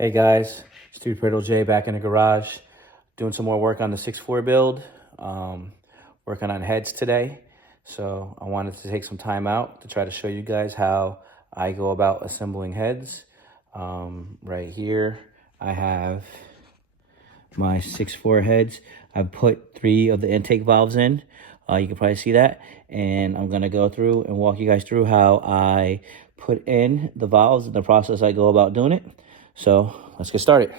Hey guys, Steve Priddle J back in the garage, doing some more work on the 6.4 build, working on heads today. So I wanted to take some time out to try to show you guys how I go about assembling heads. Right here, I have my 6.4 heads. I've put 3 of the intake valves in. You can probably see that. And I'm gonna go through and walk you guys through how I put in the valves and the process I go about doing it. So let's get started.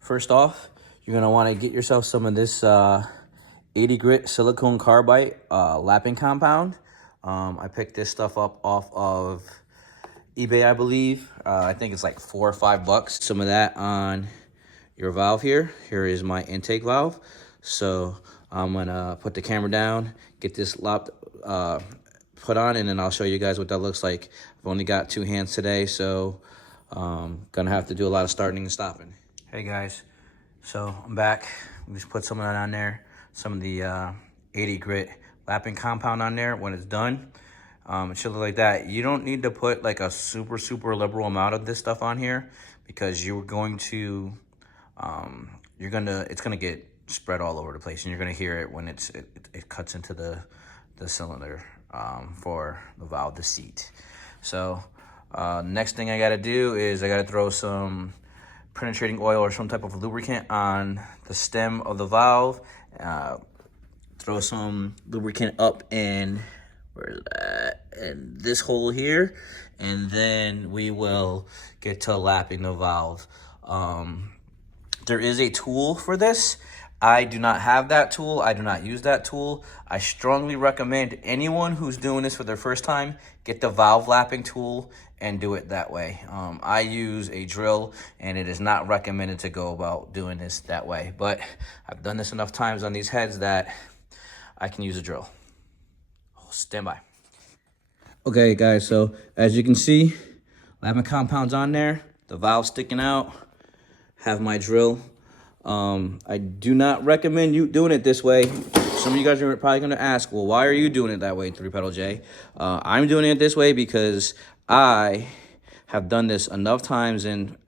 First off, you're gonna wanna get yourself some of this 80 grit silicone carbide lapping compound. I picked this stuff up off of eBay, I believe. I think it's like $4 or $5. Some of that on your valve here. Here is my intake valve. So I'm gonna put the camera down, get this lopped, put on, and then I'll show you guys what that looks like. I've only got 2 hands today, so gonna have to do a lot of starting and stopping. Hey guys, so I'm back. We just put some of that on there, some of the 80 grit lapping compound on there. When it's done, it should look like that. You don't need to put like a super liberal amount of this stuff on here, because you're going to it's gonna get spread all over the place, and you're gonna hear it when it cuts into the cylinder for the valve, the seat. So next thing I gotta do is I gotta throw some penetrating oil or some type of lubricant on the stem of the valve. Throw some lubricant up in, where's that, in this hole here, and then we will get to lapping the valve. There is a tool for this. I do not have that tool. I do not use that tool. I strongly recommend anyone who's doing this for their first time, get the valve lapping tool and do it that way. I use a drill, and it is not recommended to go about doing this that way. But I've done this enough times on these heads that I can use a drill. Oh, stand by. Okay, guys, so as you can see, lapping compound's on there, the valve sticking out, have my drill. I do not recommend you doing it this way. Some of you guys are probably going to ask, well, why are you doing it that way, 3 Pedal J? I'm doing it this way because I have done this enough times, and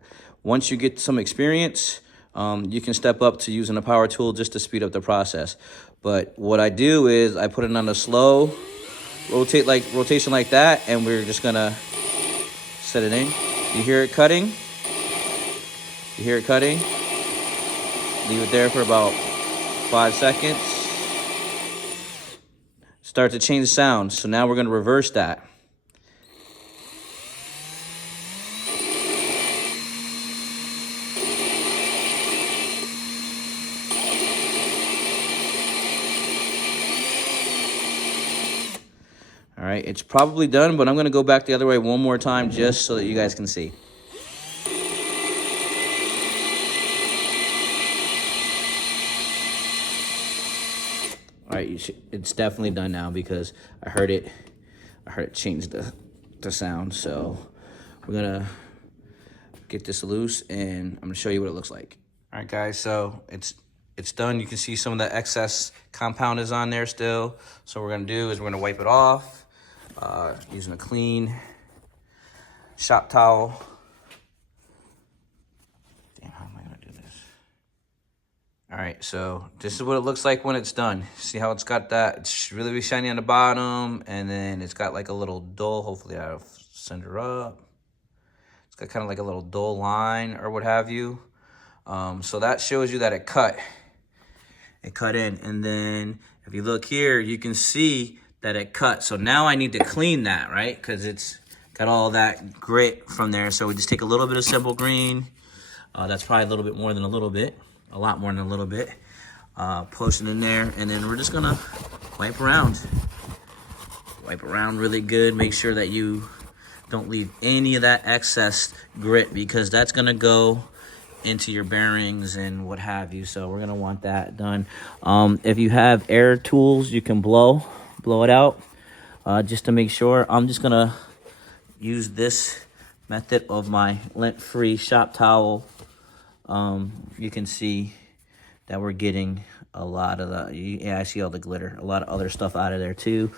once you get some experience, you can step up to using a power tool just to speed up the process. But what I do is I put it on a slow rotation like that, and we're just gonna set it in. You hear it cutting? You hear it cutting? Leave it there for about 5 seconds. Start to change the sound. So now we're gonna reverse that. All right, it's probably done, but I'm gonna go back the other way one more time just so that you guys can see. All right, it's definitely done now, because I heard it change the sound. So we're gonna get this loose, and I'm gonna show you what it looks like. All right, guys, so it's done. You can see some of the excess compound is on there still. So what we're gonna do is we're gonna wipe it off using a clean shop towel. All right, so this is what it looks like when it's done. See how it's got that? It's really shiny on the bottom, and then it's got like a little dull, hopefully I'll send her up. It's got kind of like a little dull line or what have you. So that shows you that it cut in. And then if you look here, you can see that it cut. So now I need to clean that, right? Because it's got all that grit from there. So we just take a little bit of simple green. That's probably a little bit more than a little bit. A lot more than a little bit. Post it in there, and then we're just gonna wipe around. Wipe around really good. Make sure that you don't leave any of that excess grit, because that's gonna go into your bearings and what have you. So we're gonna want that done. If you have air tools, you can blow it out just to make sure. I'm just gonna use this method of my lint-free shop towel. You can see that we're getting a lot of the, yeah, I see all the glitter, a lot of other stuff out of there too.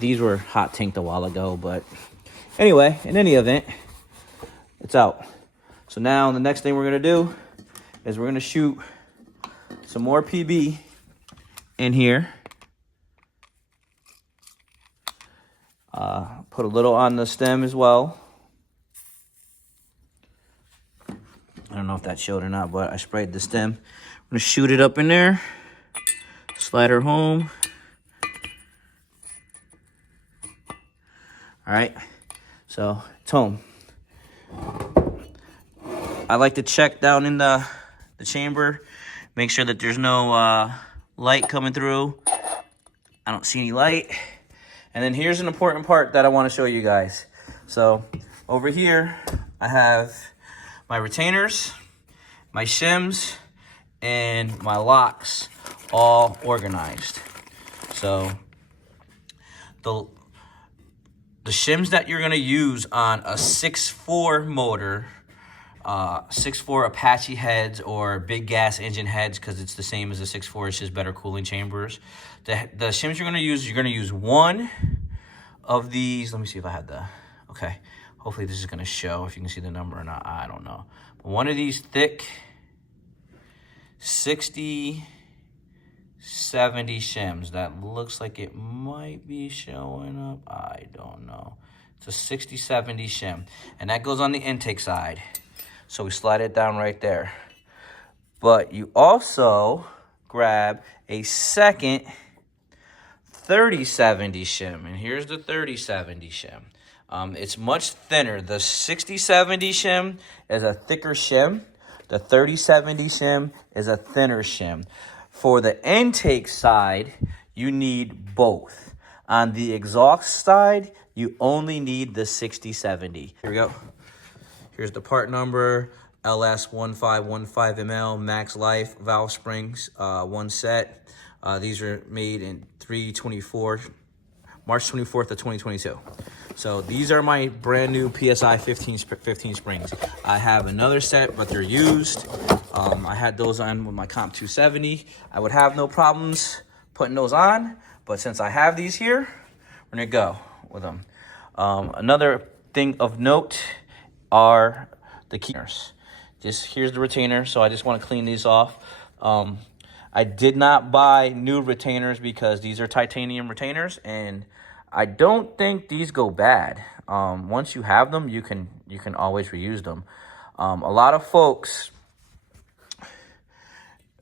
These were hot tanked a while ago, but anyway, in any event, it's out. So now the next thing we're gonna do is we're gonna shoot some more PB in here. Put a little on the stem as well. I don't know if that showed or not, but I sprayed the stem. I'm gonna shoot it up in there. Slide her home. All right, so it's home. I like to check down in the chamber, make sure that there's no light coming through. I don't see any light. And then here's an important part that I want to show you guys. So over here, I have my retainers, my shims, and my locks all organized. So the shims that you're gonna use on a 6.4 motor, 6.4 Apache heads or big gas engine heads, because it's the same as the 6.4, it's just better cooling chambers. The shims you're gonna use one of these. Let me see if I had the, okay. Hopefully this is gonna show if you can see the number or not, I don't know. But one of these thick 60, 70 shims. That looks like it might be showing up. I don't know. It's a 60, 70 shim. And that goes on the intake side. So we slide it down right there. But you also grab a second 3070 shim. And here's the 3070 shim. It's much thinner. The 6070 shim is a thicker shim. The 3070 shim is a thinner shim. For the intake side, you need both. On the exhaust side, you only need the 6070. Here we go. Here's the part number, LS1515ML, max life, valve springs, one set. These are made in March 24th of 2022. So these are my brand new PSI 15 springs. I have another set, but they're used. I had those on with my Comp 270. I would have no problems putting those on, but since I have these here, we're gonna go with them. Another thing of note are the keys. Here's the retainer, so I just want to clean these off. I did not buy new retainers because these are titanium retainers, and I don't think these go bad. Once you have them, you can always reuse them. A lot of folks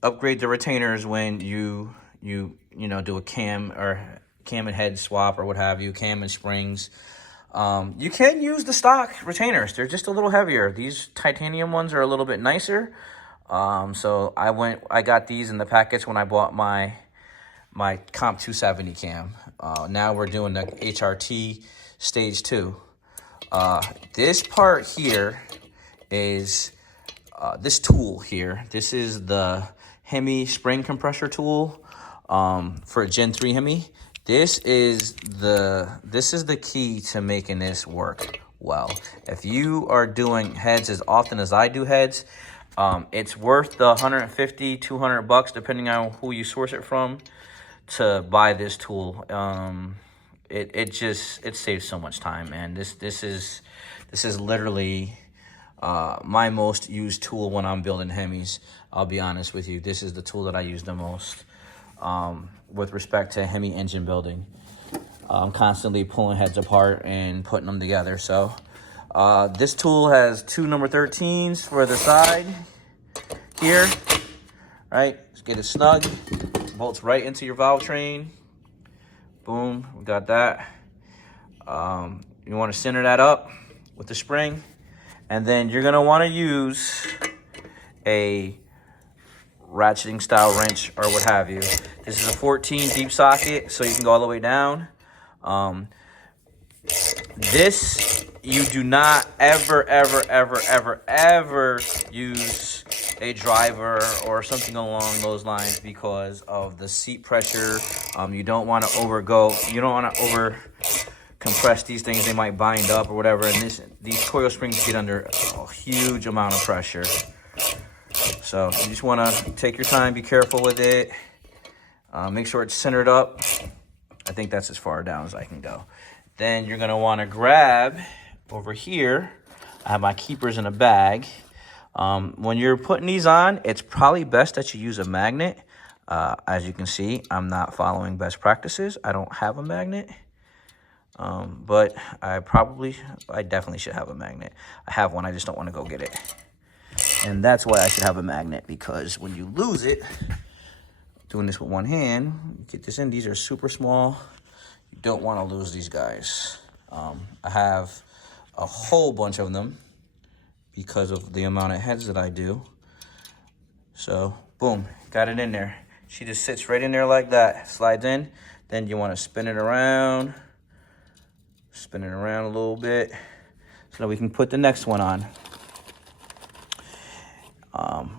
upgrade the retainers when you do a cam and head swap or what have you, cam and springs. You can use the stock retainers. They're just a little heavier. These titanium ones are a little bit nicer. So I got these in the package when I bought my Comp 270 cam. Now we're doing the HRT stage 2. This part here is this tool here. This is the Hemi spring compressor tool for Gen 3 Hemi. This is the key to making this work well. If you are doing heads as often as I do heads, it's worth the $150, $200 depending on who you source it from to buy this tool. It saves so much time, man. This is literally my most used tool when I'm building Hemis. I'll be honest with you. This is the tool that I use the most with respect to Hemi engine building. I'm constantly pulling heads apart and putting them together. So this tool has two number 13s for the side here. Right, let's get it snug. Bolts right into your valve train. Boom, we got that. You want to center that up with the spring, and then you're gonna want to use a ratcheting style wrench or what have you. This is a 14 deep socket, so you can go all the way down. This, you do not ever use a driver or something along those lines because of the seat pressure. You don't want to over compress these things. They might bind up or whatever, and these coil springs get under a huge amount of pressure. So you just want to take your time, be careful with it. Make sure it's centered up. I think that's as far down as I can go. Then you're going to want to grab over here I have my keepers in a bag. When you're putting these on, it's probably best that you use a magnet. As you can see, I'm not following best practices. I don't have a magnet. But I definitely should have a magnet. I have one, I just don't want to go get it. And that's why I should have a magnet, because when you lose it, doing this with one hand, you get this in, these are super small. You don't want to lose these guys. I have a whole bunch of them because of the amount of heads that I do. So, boom, got it in there. She just sits right in there like that, slides in. Then you want to spin it around a little bit so that we can put the next one on.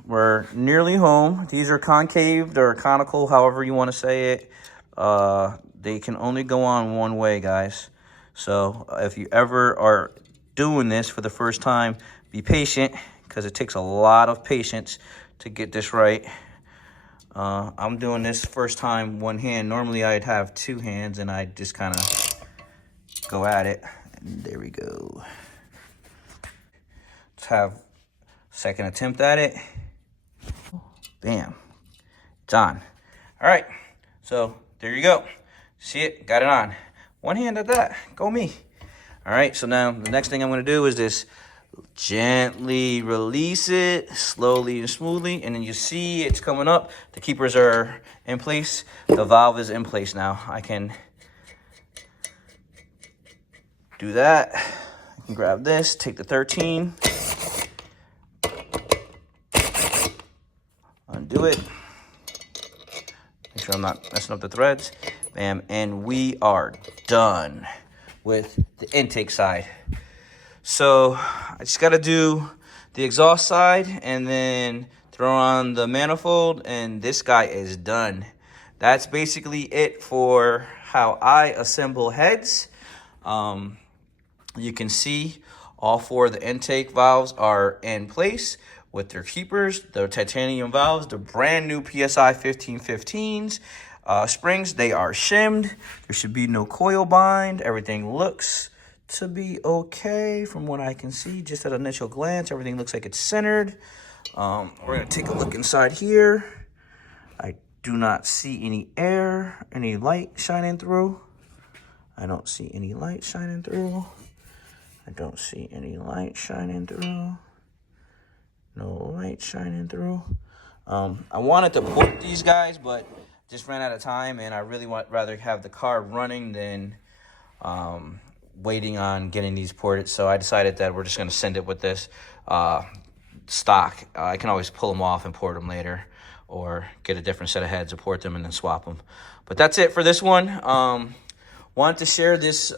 We're nearly home. These are concaved or conical, however you want to say it. They can only go on one way, guys. So if you ever are doing this for the first time, be patient, because it takes a lot of patience to get this right. I'm doing this first time one hand. Normally I'd have two hands and I'd just kind of go at it. And there we go. Let's have a second attempt at it. Bam. It's on. All right. So there you go. See it? Got it on. One hand at that. Go me. All right. So now the next thing I'm going to do is this. Gently release it, slowly and smoothly, and then you see it's coming up. The keepers are in place. The valve is in place now. I can do that. I can grab this, take the 13, undo it. Make sure I'm not messing up the threads. Bam, and we are done with the intake side. So I just got to do the exhaust side and then throw on the manifold, and this guy is done. That's basically it for how I assemble heads. You can see all four of the intake valves are in place with their keepers, the titanium valves, the brand new PSI 1515s. Springs, they are shimmed. There should be no coil bind. Everything looks to be okay from what I can see. Just at initial glance, everything looks like it's centered. We're gonna take a look inside here. I do not see any air, any light shining through. I don't see any light shining through. I don't see any light shining through. No light shining through. I wanted to port these guys, but just ran out of time, and I really rather have the car running than waiting on getting these ported. So I decided that we're just going to send it with this stock. I can always pull them off and port them later, or get a different set of heads to port them and then swap them. But that's it for this one. Wanted to share this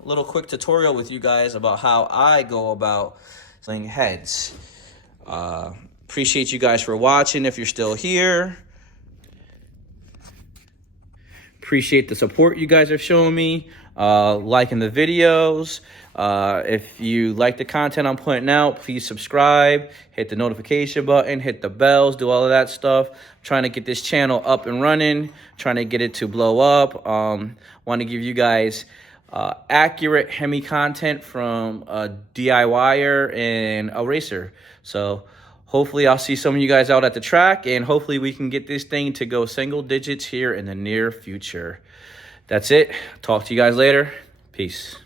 little quick tutorial with you guys about how I go about selling heads. Appreciate you guys for watching if you're still here. Appreciate the support you guys have shown me, liking the videos. If you like the content I'm putting out, please subscribe, hit the notification button, hit the bells, do all of that stuff. I'm trying to get this channel up and running, trying to get it to blow up. Want to give you guys accurate Hemi content from a DIYer and a racer. So hopefully I'll see some of you guys out at the track, and hopefully we can get this thing to go single digits here in the near future. That's it. Talk to you guys later. Peace.